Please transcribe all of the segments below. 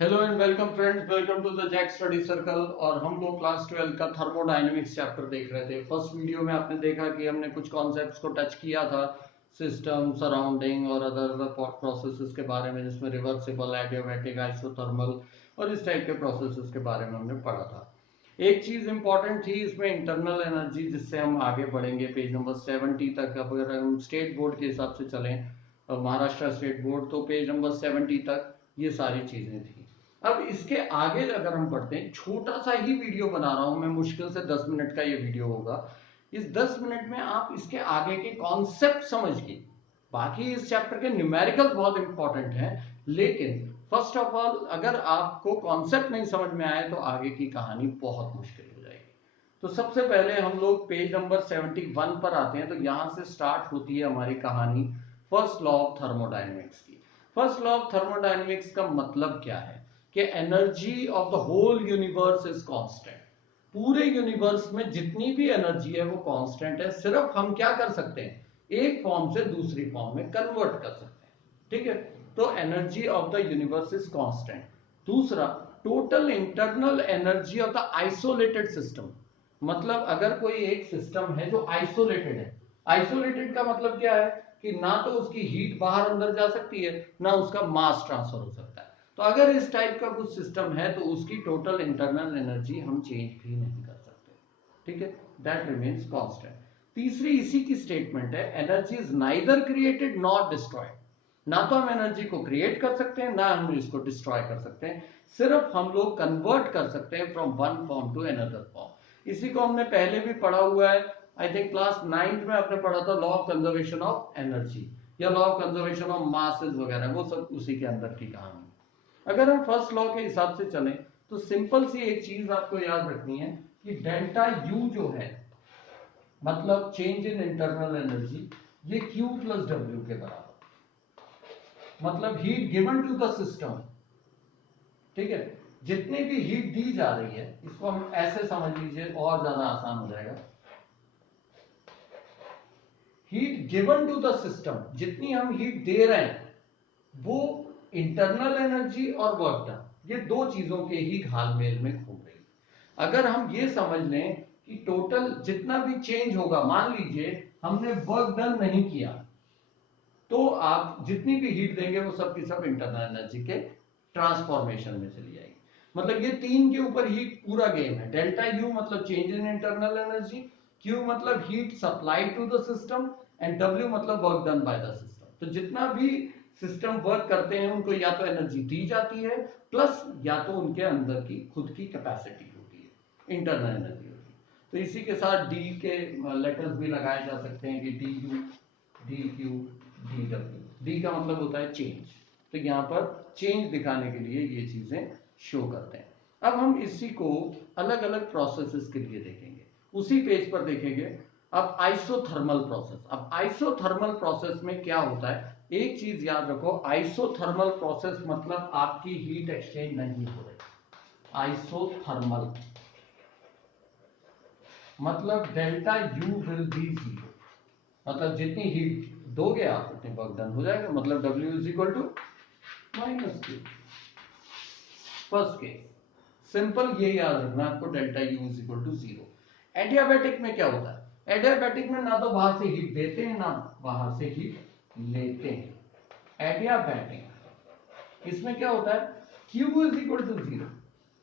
Hello and welcome friends, welcome to the Jack study circle. और हम लोग class 12 का थर्मोडायनेमिक्स चैप्टर देख रहे थे। फर्स्ट वीडियो में आपने देखा कि हमने कुछ कॉन्सेप्ट्स को टच किया था, सिस्टम, सराउंडिंग और अदर प्रोसेसेस के बारे में, जिसमें रिवर्सिबल, एडियाबैटिक, आइसोथर्मल और इस टाइप के प्रोसेसेस के बारे में हमने पढ़ा था। एक चीज इंपॉर्टेंट थी इसमें, इंटरनल एनर्जी, जिससे हम आगे बढ़ेंगे पेज नंबर 70 तक। अब अगर हम स्टेट बोर्ड के हिसाब से चलें, महाराष्ट्र स्टेट बोर्ड, तो पेज नंबर 70 तक ये सारी चीजें थी। अब इसके आगे अगर हम बढ़ते हैं, छोटा सा ही वीडियो बना रहा हूं मैं, मुश्किल से 10 मिनट का ये वीडियो होगा। इस 10 मिनट में आप इसके आगे के कॉन्सेप्ट समझिए। बाकी इस चैप्टर के न्यूमेरिकल बहुत इंपॉर्टेंट हैं, लेकिन फर्स्ट ऑफ ऑल अगर आपको कॉन्सेप्ट नहीं समझ में आए तो आगे की कहानी बहुत मुश्किल हो जाएगी। तो सबसे पहले हम लोग पेज नंबर 71 पर आते हैं। तो यहां से स्टार्ट होती है हमारी कहानी, फर्स्ट लॉ ऑफ थर्मोडायनेमिक्स की। फर्स्ट लॉ ऑफ थर्मोडायनेमिक्स का मतलब क्या है कि energy of the whole universe is constant. पूरे यूनिवर्स में जितनी भी एनर्जी है वो कांस्टेंट है, सिर्फ हम क्या कर सकते हैं, एक फॉर्म से दूसरी फॉर्म में कन्वर्ट कर सकते हैं। ठीक है, तो energy of the universe is constant. दूसरा, total internal energy of the isolated system. मतलब अगर कोई एक सिस्टम है जो आइसोलेटेड है, आइसोलेटेड का मतलब क्या है कि ना तो उसकी हीट बाहर अंदर जा सकती है, ना उसका मास ट्रांसफर हो सकता है। तो अगर इस टाइप का कुछ सिस्टम है तो उसकी टोटल इंटरनल एनर्जी हम चेंज भी नहीं कर सकते। ठीक है, दैट रिमेन्स कांस्टेंट। तीसरी इसी की स्टेटमेंट है, energy is neither created not destroyed. ना तो हम एनर्जी को क्रिएट कर सकते हैं, ना हम इसको डिस्ट्रॉय कर सकते हैं, सिर्फ हम लोग कन्वर्ट कर सकते हैं from one form to another form. इसी को हमने पहले भी पढ़ा हुआ है, आई थिंक क्लास 9th में आपने पढ़ा था, law of conservation of energy या law of conservation of masses वगैरह, वो सब उसी के अंदर की कहानी। अगर हम फर्स्ट लॉ के हिसाब से चलें तो सिंपल सी एक चीज आपको याद रखनी है कि डेल्टा यू जो है, मतलब चेंज इन इंटरनल एनर्जी, ये क्यू प्लस डब्ल्यू के बराबर, मतलब heat given to the system. ठीक है, जितनी भी हीट दी जा रही है, इसको हम ऐसे समझ लीजिए और ज्यादा आसान हो जाएगा। Heat given to the system, जितनी हम हीट दे रहे हैं, वो इंटरनल एनर्जी और वर्क डन, ये दो चीजों के ही घालमेल में घूम रही है। अगर हम ये समझ लें कि टोटल जितना भी चेंज होगा, मान लीजिए हमने वर्क डन नहीं किया, तो आप जितनी भी हीट देंगे वो सब की सब इंटरनल एनर्जी के ट्रांसफॉर्मेशन में चली जाएगी। मतलब ये तीन के ऊपर ही पूरा गेम है। डेल्टा यू मतलब change in internal energy, Q मतलब heat supply to the system, and W मतलब work done by the system. तो जितना भी सिस्टम वर्क करते हैं उनको या तो एनर्जी दी जाती है, प्लस या तो उनके अंदर की खुद की कैपेसिटी होती है, इंटरनल एनर्जी होती है। तो इसी के साथ डी के लेटर्स भी लगाए जा सकते हैं कि D you, D Q, D W. D का मतलब होता है चेंज, तो यहां पर चेंज दिखाने के लिए ये चीजें शो करते हैं। अब हम इसी को अलग अलग प्रोसेसेस के लिए देखेंगे, उसी पेज पर देखेंगे। अब आइसोथर्मल प्रोसेस, अब आइसोथर्मल प्रोसेस में क्या होता है, एक चीज याद रखो, आइसोथर्मल प्रोसेस मतलब आपकी हीट एक्सचेंज नहीं हो रही। आइसोथर्मल मतलब delta U will be zero, मतलब जितनी हीट दोगे आप उतनी वर्क डन हो जाएगा, मतलब W is equal to minus Q. First case simple, ये याद रखना आपको, delta U is equal to zero. Adiabatic में क्या होता है, एडियाबैटिक में ना तो बाहर से हीट देते हैं ना बाहर से हीट लेते हैं। एडियाबैटिक इसमें क्या होता है, Q is equal to zero,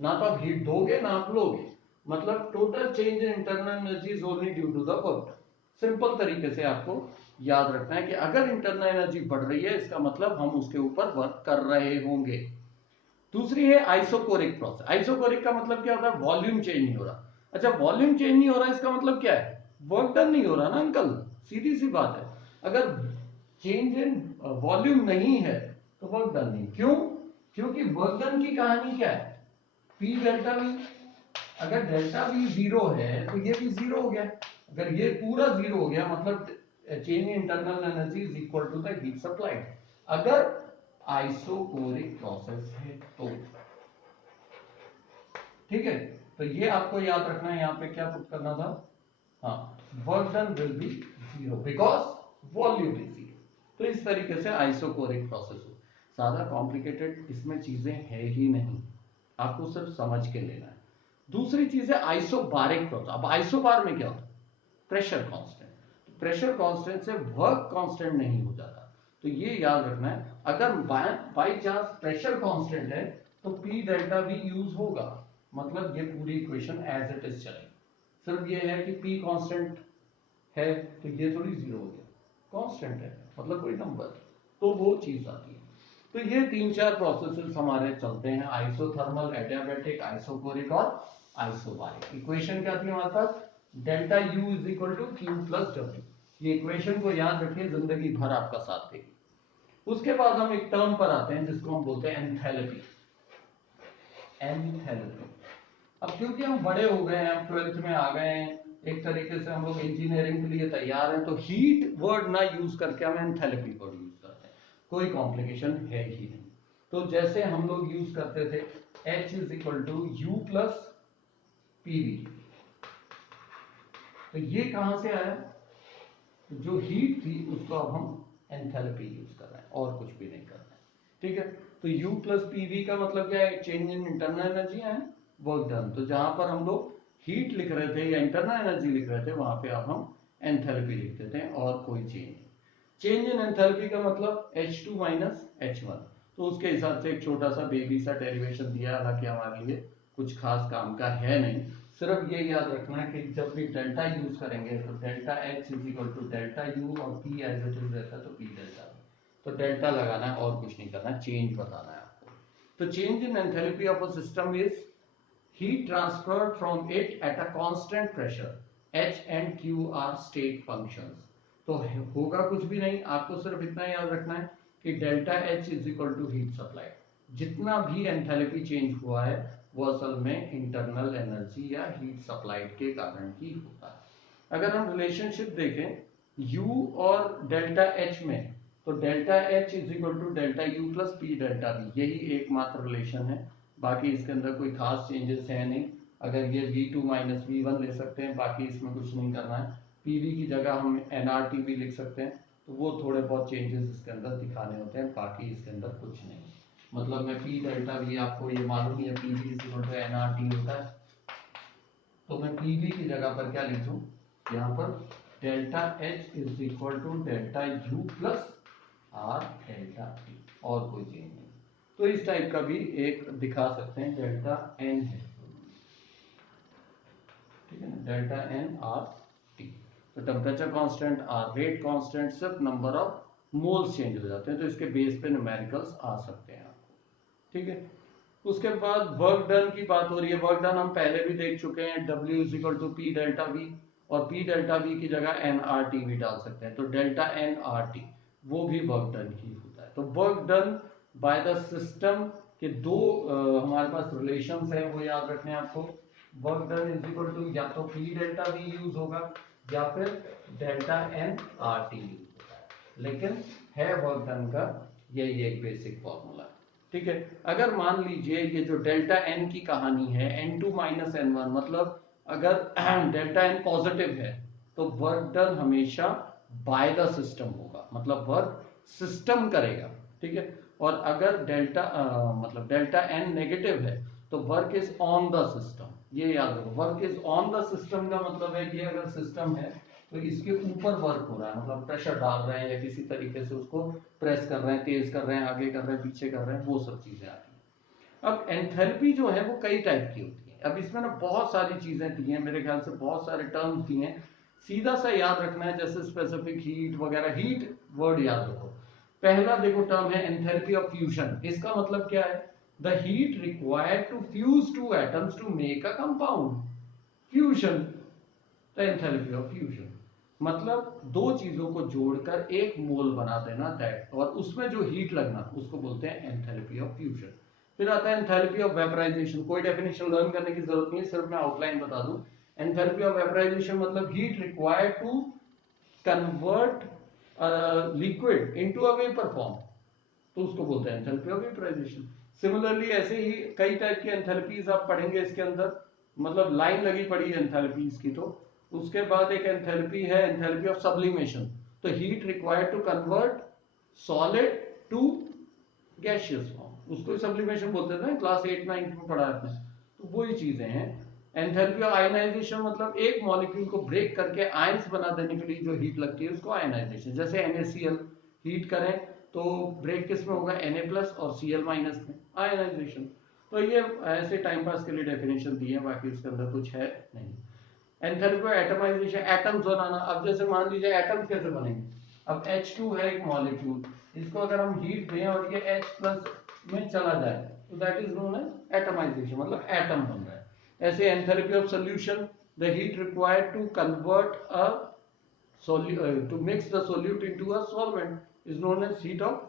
ना तो आप हीट दोगे ना आप लोगे, मतलब total change in internal energy is only due to the work. Simple तरीके से आपको याद रखना है कि अगर इंटरनल एनर्जी बढ़ रही है, इसका मतलब हम उसके ऊपर वर्क कर रहे होंगे। दूसरी है आइसोकोरिक प्रोसेस। आइसोकोरिक का मतलब क्या होता है, वॉल्यूम चेंज नहीं हो रहा। अच्छा, वॉल्यूम चेंज नहीं हो रहा, इसका मतलब क्या है, वर्क डन नहीं हो रहा ना अंकल, सीधी सी बात है। अगर चेंज इन वॉल्यूम नहीं है तो वर्क डन नहीं। क्यों? क्योंकि वर्क डन की कहानी क्या है, पी डेल्टा वी। अगर डेल्टा वी जीरो है तो ये भी जीरो हो गया। अगर ये पूरा जीरो हो गया मतलब change in internal energy is equal to the heat supplied, अगर आइसोकोरिक प्रोसेस है तो। ठीक है, तो ये आपको याद रखना है, यहां पे क्या पुट करना था, हाँ, work done will be zero because volume is zero. तो इस तरीके से आइसोकोरिक प्रोसेस हो। ज़्यादा कॉम्प्लिकेटेड इसमें चीज़ें है ही नहीं, आपको सिर्फ समझ के लेना है। दूसरी चीज़ है आइसोबारिक प्रोसेस। अब आइसोबार में क्या होता है? Pressure constant. प्रेशर कांस्टेंट से वर्क कांस्टेंट नहीं हो जाता, तो ये याद रखना है। अगर बाई चांस प्रेशर कांस्टेंट है तो पी डेल्टा भी यूज होगा, मतलब ये पूरी इक्वेशन एज इट इज चलेगी। सिर्फ ये है कि पी कांस्टेंट है तो ये थोड़ी जीरो हो गया, कांस्टेंट है मतलब कोई नंबर, तो वो चीज आती है। तो ये 3-4 प्रोसेसेस हमारे चलते हैं, आइसोथर्मल, एडियाबैटिक, आइसोकोरिक और आइसोबारिक। इक्वेशन क्या थी हमारे पास? Delta U is equal to Q plus W. ये इक्वेशन को याद रखिए, जिंदगी भर आपका साथ देगी। उसके बाद हम एक टर्म पर आते हैं जिसको हम बोलते हैं एंथैल्पी। एंथैल्पी। अब क्योंकि हम बड़े हो गए हैं, अब 12th में आ गए हैं, एक तरीके से हम लोग इंजीनियरिंग के लिए तैयार हैं, तो हीट वर्ड ना यूज करके हम एंथैल्पी वर्ड यूज करते हैं, कोई कॉम्प्लिकेशन है ही नहीं। तो जैसे हम लोग यूज करते थे H is equal to U plus PV, तो ये कहां से आया? जो हीट थी उसको अब हम एंथैल्पी यूज कर रहे हैं और कुछ भी नहीं कर रहे हैं, ठीक है। तो U प्लस पीवी का मतलब क्या है? Change in internal energy and work done. तो जहां पर हम लोग हीट लिख रहे थे या इंटरनल एनर्जी लिख रहे थे, वहां पे अब हम एंथैल्पी लिखते थे और कोई चेंज नहीं। चेंज इन एंथैल्पी का मतलब H2 माइनस H1, तो उसके हिसाब से एक छोटा सा बेबी सा डेरिवेशन दिया, हालांकि हमारे लिए कुछ खास काम का है नहीं। सिर्फ ये याद रखना है कि जब भी डेल्टा यूज करेंगे तो delta H is equal to delta U और P एज इट इज रहता है तो P डेल्टा, तो डेल्टा लगाना है और कुछ नहीं करना, चेंज बताना है आपको। तो change in enthalpy of a system is heat transferred from it at a constant pressure. H and Q are state functions. तो होगा कुछ भी नहीं, आपको सिर्फ इतना याद रखना है कि delta H is equal to heat supply. जितना भी एंथैल्पी चेंज हुआ है वो असल में इंटरनल एनर्जी या हीट सप्लाइड के कारण ही होता है। अगर हम रिलेशनशिप देखें U और डेल्टा H में, तो delta H is equal to delta U plus P delta B, यही एकमात्र रिलेशन है, बाकी इसके अंदर कोई खास चेंजेस है नहीं। अगर ये V2 माइनस V1 ले सकते हैं, बाकी इसमें कुछ नहीं करना है। PV की जगह हम NRT भी लिख सकते हैं, तो वो थोड़े बहुत चेंजेस इसके अंदर दिखाने होते हैं, बाकी इसके अंदर कुछ नहीं। मतलब मैं P डेल्टा V, आपको ये मालूम है PV is equal to NRT होता है, तो मैं PV की जगह पर क्या लिख दूं? यहाँ पर delta H is equal to delta U plus R delta T, और कोई चेंज नहीं। तो इस टाइप का भी एक दिखा सकते हैं, डेल्टा एन है, ठीक है ना, डेल्टा एन आर टी। तो temperature constant, R rate constant, सिर्फ नंबर ऑफ मोल्स चेंज हो जाते हैं, तो इसके बेस पे न्यूमेरिकल्स आ सकते हैं आपको, ठीक है। उसके बाद वर्क डन की बात हो रही है। वर्क डन हम पहले भी देख चुके हैं, W is equal to P delta V, और पी डेल्टा वी की जगह एन आर टी भी डाल सकते हैं, तो डेल्टा एन आर टी वो भी वर्क डन ही होता है। तो work done by the system के दो हमारे पास रिलेशंस हैं, वो याद रखने हैं आपको। Work done is equal to या तो पी डेल्टा वी यूज होगा या फिर delta N R T use होगा, लेकिन है वर्क डन का यही एक बेसिक फॉर्मूला, ठीक है। अगर मान लीजिए ये जो डेल्टा एन की कहानी है, N2 माइनस N1, मतलब अगर डेल्टा एन पॉजिटिव है तो वर्क डन हमेशा बाय द सिस्टम होगा, मतलब वर्क सिस्टम करेगा, ठीक है। और अगर मतलब डेल्टा एन नेगेटिव है तो work is on the system, ये याद रखो। Work is on the system का मतलब है कि अगर सिस्टम है तो इसके ऊपर वर्क हो रहा है, मतलब प्रेशर डाल रहे हैं या किसी तरीके से उसको प्रेस कर रहे हैं, तेज कर रहे हैं, आगे कर रहे हैं, पीछे कर रहे हैं, वो सब चीजें आती हैं। अब एंथैल्पी जो है वो कई टाइप की होती है। अब इसमें ना बहुत सारी चीजें दी हैं, मेरे ख्याल से बहुत सारे टर्म्स दिए हैं, सीधा सा याद रखना है, जैसे स्पेसिफिक हीट वगैरह। हीट वर्ड याद रखो। पहला देखो टर्म है एंथैल्पी ऑफ फ्यूजन। इसका मतलब क्या है? The heat required to fuse two atoms to make a compound, fusion. तो एंथैल्पी ऑफ फ्यूजन मतलब दो चीजों को जोड़कर एक मोल बना देना, दैट, और उसमें जो हीट लगना उसको बोलते हैं एंथैल्पी ऑफ फ्यूजन। फिर आता है एंथैल्पी ऑफ वेपराइजेशन। कोई डेफिनेशन लर्न करने की जरूरत नहीं है, सिर्फ मैं आउटलाइन बता दूं। एंथैल्पी ऑफ वेपराइजेशन मतलब heat required to convert liquid into a vapour form, तो उसको बोलते हैं एंथैल्पी ऑफ वेपराइजेशन। सिमिलरली ऐसे ही कई टाइप की एंथैल्पीज आप पढ़ेंगे इसके अंदर, मतलब लाइन लगी पड़ी है एंथैल्पीज की। तो उसके बाद एक एंथैल्पी है एंथैल्पी ऑफ सब्लिमेशन, तो heat required to convert solid to gaseous form, उसको सब्लिमेशन बोलते थे ना, क्लास 8-9 में पढ़ा आपने, तो वही चीजें हैं। एंथैल्पी ऑफ आयनाइजेशन मतलब एक मॉलिक्यूल को ब्रेक करके आयंस बना देने के लिए जो हीट लगती है उसको आयनाइजेशन। जैसे NaCl हीट करें तो ब्रेक किस में होगा, Na+ और Cl- में, आयनाइजेशन। तो ये ऐसे टाइम पास के लिए डेफिनेशन दी है, बाकी उसके अंदर कुछ है नहीं। एंथैल्पी एटमाइजेशन, एटम्स बनाना। अब जैसे मान लीजिए एटम्स कैसे बनेंगे, अब H2 है एक मॉलिक्यूल, इसको अगर हम हीट दें और ये H+ में चला जाए तो that is known as atomization, मतलब एटम बन रहा है। ऐसे enthalpy of solution, the heat required to convert a to mix the solute into a solvent is known as heat of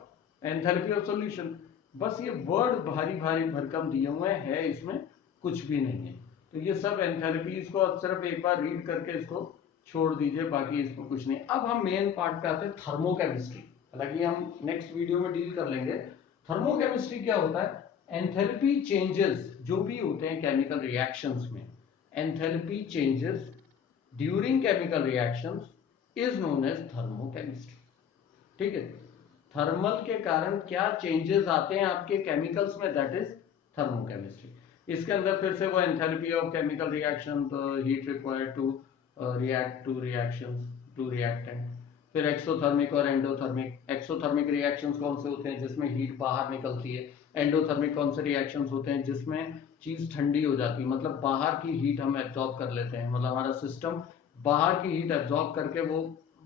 enthalpy of solution। बस ये वर्ड भारी भारी भरकम दिए हुए हैं, इसमें कुछ भी नहीं है। तो ये सब एंथैल्पीज को सिर्फ एक बार रीड करके इसको छोड़ दीजिए, बाकी इसमें कुछ नहीं। अब हम मेन पार्ट पे आते हैं, थर्मोकेमिस्ट्री। हालांकि हम नेक्स्ट वीडियो में डील कर लेंगे। थर्मोकेमिस्ट्री क्या होता है, एंथैल्पी चेंजेस जो भी होते हैं केमिकल रिएक्शंस में, enthalpy changes during chemical reactions is known as thermochemistry. ठीक है, थर्मल के कारण क्या चेंजेस आते हैं आपके केमिकल्स में, दैट इज थर्मोकेमिस्ट्री। इसके अंदर फिर से वो enthalpy of chemical reaction, the heat required to react to reactions to reactant. फिर एक्सोथर्मिक और एंडोथर्मिक। एक्सोथर्मिक रिएक्शंस कौन से होते हैं, जिसमें हीट बाहर निकलती है। एंडोथर्मिक कौन से रिएक्शंस होते हैं, जिसमें चीज ठंडी हो जाती है, मतलब बाहर की हीट हम एब्जॉर्ब कर लेते हैं, मतलब हमारा सिस्टम बाहर की हीट एब्जॉर्ब करके वो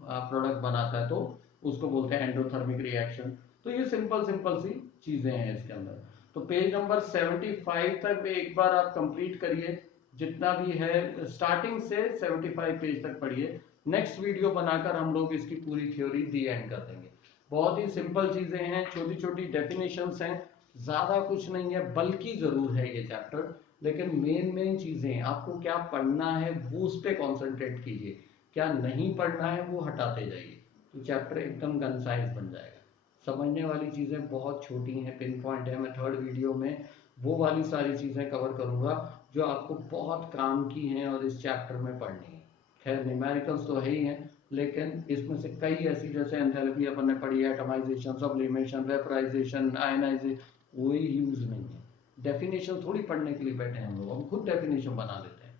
प्रोडक्ट बनाता है, तो उसको बोलते हैं एंडोथर्मिक रिएक्शन। तो ये सिंपल सिंपल सी चीजें हैं इसके अंदर। तो पेज नंबर 75 तक एक बार आप कंप्लीट करिए, जितना भी है स्टार्टिंग से 75 पेज तक पढ़िए। नेक्स्ट वीडियो बनाकर हम लोग इसकी पूरी थ्योरी दी एंड कर देंगे। बहुत ही सिंपल चीजें हैं, छोटी छोटी डेफिनेशंस हैं, ज्यादा कुछ नहीं है, बल्कि जरूर है ये चैप्टर, लेकिन मेन मेन चीजें आपको क्या पढ़ना है वो उस पर कॉन्सेंट्रेट कीजिए, क्या नहीं पढ़ना है वो हटाते जाइए, तो चैप्टर एकदम कंसाइज बन जाएगा। समझने वाली चीजें बहुत छोटी हैं, पिन पॉइंट है। मैं थर्ड वीडियो में वो वाली सारी चीजें कवर करूंगा जो आपको बहुत काम की हैं और इस चैप्टर में पढ़नी है। खैर न्यूमेरिकल्स तो है ही हैं, लेकिन इसमें से कई ऐसी, जैसे एंथैल्पी अपन ने पढ़ी, एटमाइजेशन, सब्लिमेशन, वेपराइजेशन, आयनाइजेशन, कोई यूज नहीं है। डेफिनेशन थोड़ी पढ़ने के लिए बैठे हैं हम लोग, हम खुद डेफिनेशन बना लेते हैं।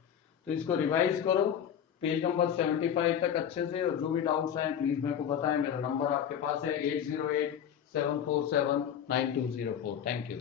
तो इसको रिवाइज करो पेज नंबर 75 तक अच्छे से, और जो भी डाउट्स आए प्लीज मेरे को बताएं। मेरा नंबर आपके पास है 8087479204। Thank you.